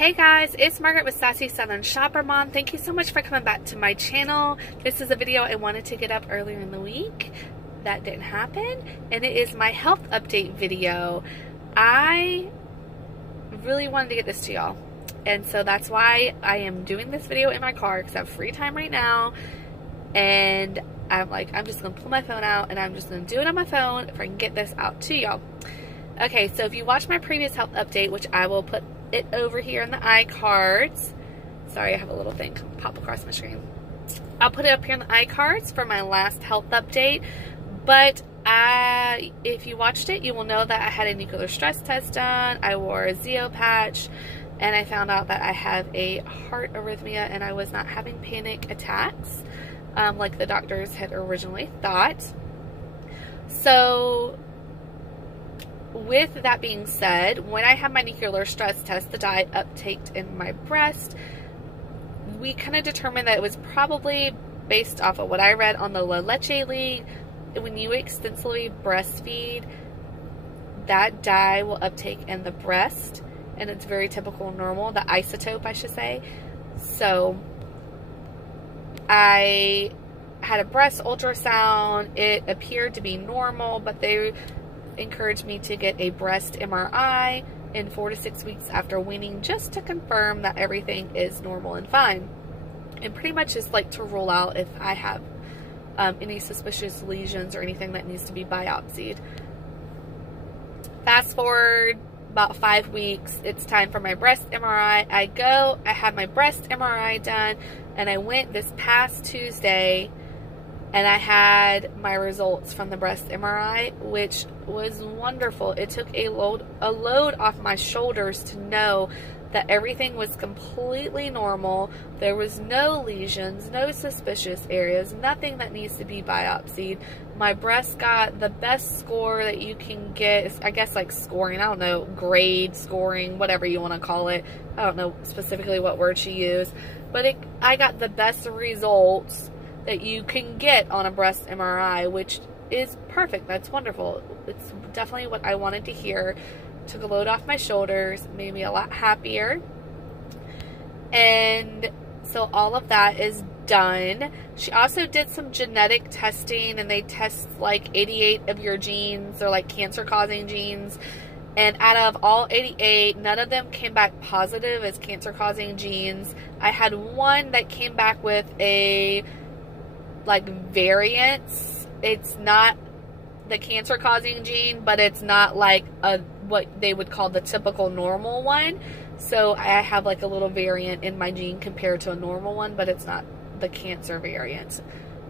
Hey guys, it's Margaret with Sassy Southern Shopper Mom. Thank you so much for coming back to my channel. This is a video I wanted to get up earlier in the week. That didn't happen, and it is my health update video. I really wanted to get this to y'all, and so that's why I am doing this video in my car because I have free time right now, and I'm like, I'm just going to pull my phone out and I'm just going to do it on my phone if I can get this out to y'all. Okay, so if you watched my previous health update, which I will put it over here in the iCards. Sorry, I have a little thing pop across my screen. I'll put it up here in the iCards for my last health update. But if you watched it, you will know that I had a nuclear stress test done. I wore a Zio patch, and I found out that I have a heart arrhythmia, and I was not having panic attacks like the doctors had originally thought. So with that being said, when I had my nuclear stress test, the dye uptaked in my breast, we kind of determined that it was probably based off of what I read on the La Leche League. When you extensively breastfeed, that dye will uptake in the breast, and it's very typical normal, the isotope I should say. So I had a breast ultrasound. It appeared to be normal, but they encouraged me to get a breast MRI in 4 to 6 weeks after weaning, just to confirm that everything is normal and fine, and pretty much just like to rule out if I have any suspicious lesions or anything that needs to be biopsied. Fast forward about 5 weeks, it's time for my breast MRI. I had my breast MRI done, and I went this past Tuesday, and I had my results from the breast MRI, which was wonderful. It took a load off my shoulders to know that everything was completely normal. There was no lesions, no suspicious areas, nothing that needs to be biopsied. My breast got the best score that you can get, I guess like scoring, I don't know, grade, scoring, whatever you want to call it. I don't know specifically what word she used, but I got the best results that you can get on a breast MRI, which is perfect. That's wonderful. It's definitely what I wanted to hear. Took a load off my shoulders, made me a lot happier. And so all of that is done. She also did some genetic testing, and they test like 88 of your genes. They're like cancer causing genes. And out of all 88, none of them came back positive as cancer causing genes. I had one that came back with a like variants. It's not the cancer causing gene, but it's not like what they would call the typical normal one. So I have like a little variant in my gene compared to a normal one, but it's not the cancer variant.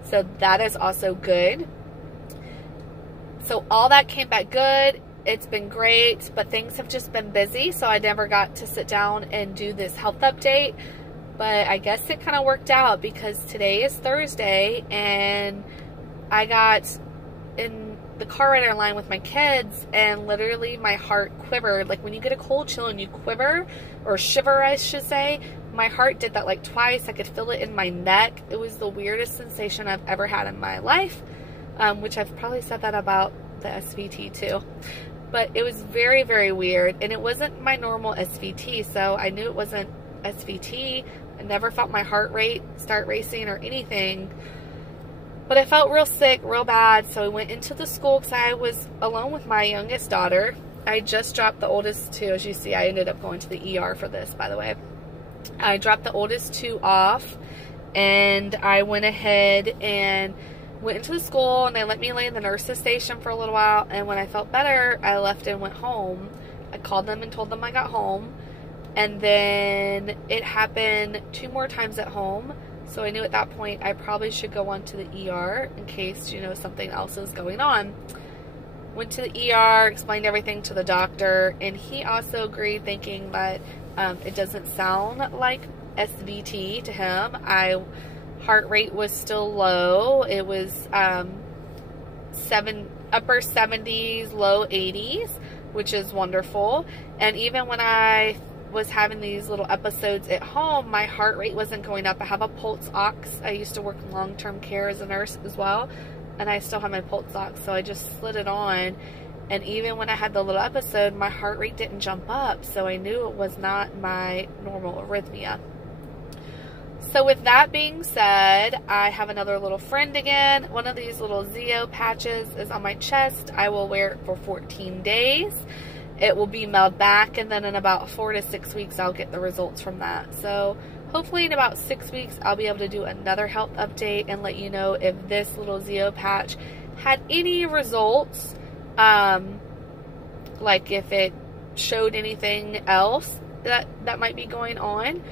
So that is also good. So all that came back good. It's been great, but things have just been busy, so I never got to sit down and do this health update. But I guess it kind of worked out because today is Thursday, and I got in the car ride line with my kids, and literally my heart quivered. Like when you get a cold chill and you quiver, or shiver I should say, my heart did that like twice. I could feel it in my neck. It was the weirdest sensation I've ever had in my life, which I've probably said that about the SVT too. But it was very, very weird, and it wasn't my normal SVT, so I knew it wasn't SVT. I never felt my heart rate start racing or anything, but I felt real sick, real bad. So I went into the school because I was alone with my youngest daughter. I just dropped the oldest two. As you see, I ended up going to the ER for this, by the way. I dropped the oldest two off, and I went ahead and went into the school, and they let me lay in the nurse's station for a little while. And when I felt better, I left and went home. I called them and told them I got home. And then it happened 2 more times at home. So I knew at that point I probably should go on to the ER in case, you know, something else is going on. Went to the ER, explained everything to the doctor, and he also agreed, thinking that it doesn't sound like SVT to him. Heart rate was still low. It was upper 70s, low 80s, which is wonderful. And even when I was having these little episodes at home, my heart rate wasn't going up. I have a pulse ox. I used to work in long-term care as a nurse as well, and I still have my pulse ox, so I just slid it on, And even when I had the little episode, my heart rate didn't jump up, so I knew it was not my normal arrhythmia. So with that being said, I have another little friend again. One of these little Zeo patches is on my chest. I will wear it for 14 days. It will be mailed back, and then in about 4 to 6 weeks, I'll get the results from that. So hopefully in about 6 weeks, I'll be able to do another health update and let you know if this little Zeo patch had any results, like if it showed anything else that might be going on.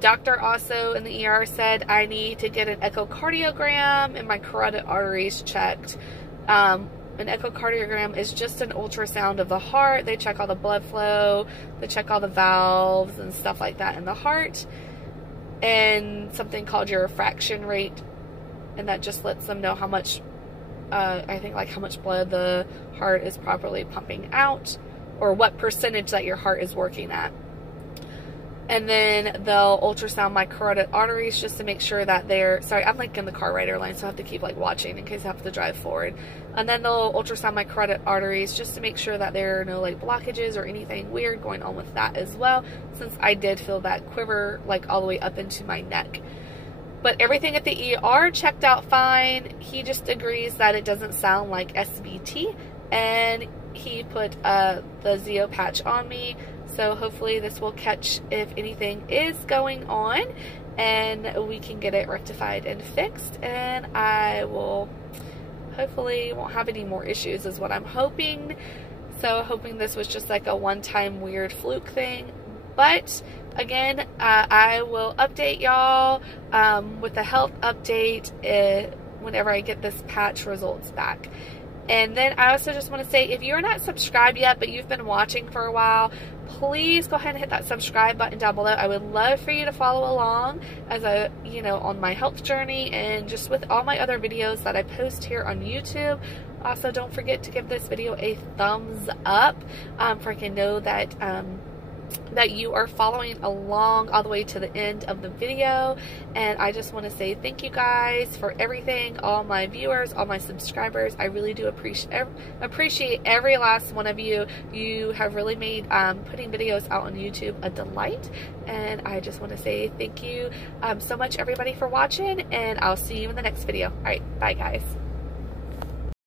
Doctor also in the ER said I need to get an echocardiogram and my carotid arteries checked. An echocardiogram is just an ultrasound of the heart. They check all the blood flow, they check all the valves and stuff like that in the heart, and something called your fraction rate, and that just lets them know how much, I think like how much blood the heart is properly pumping out, or what percentage that your heart is working at. And then they'll ultrasound my carotid arteries just to make sure that they're, sorry, I'm like in the car rider line, so I have to keep like watching in case I have to drive forward. And then they'll ultrasound my carotid arteries just to make sure that there are no like blockages or anything weird going on with that as well, since I did feel that quiver like all the way up into my neck. But everything at the ER checked out fine. He just agrees that it doesn't sound like SBT, and he put the Zeo patch on me. So hopefully this will catch if anything is going on, and we can get it rectified and fixed, and I will hopefully won't have any more issues is what I'm hoping. So hoping this was just like a one-time weird fluke thing. But again, I will update y'all with the health update whenever I get this patch results back. And then I also just want to say, if you're not subscribed yet, but you've been watching for a while, please go ahead and hit that subscribe button down below. I would love for you to follow along as I, on my health journey and just with all my other videos that I post here on YouTube. Also, don't forget to give this video a thumbs up, for I can know that, that you are following along all the way to the end of the video. And I just want to say thank you guys for everything, all my viewers, all my subscribers. I really do appreciate every last one of you. You have really made putting videos out on YouTube a delight, and I just want to say thank you so much everybody for watching, and I'll see you in the next video. Alright, bye guys.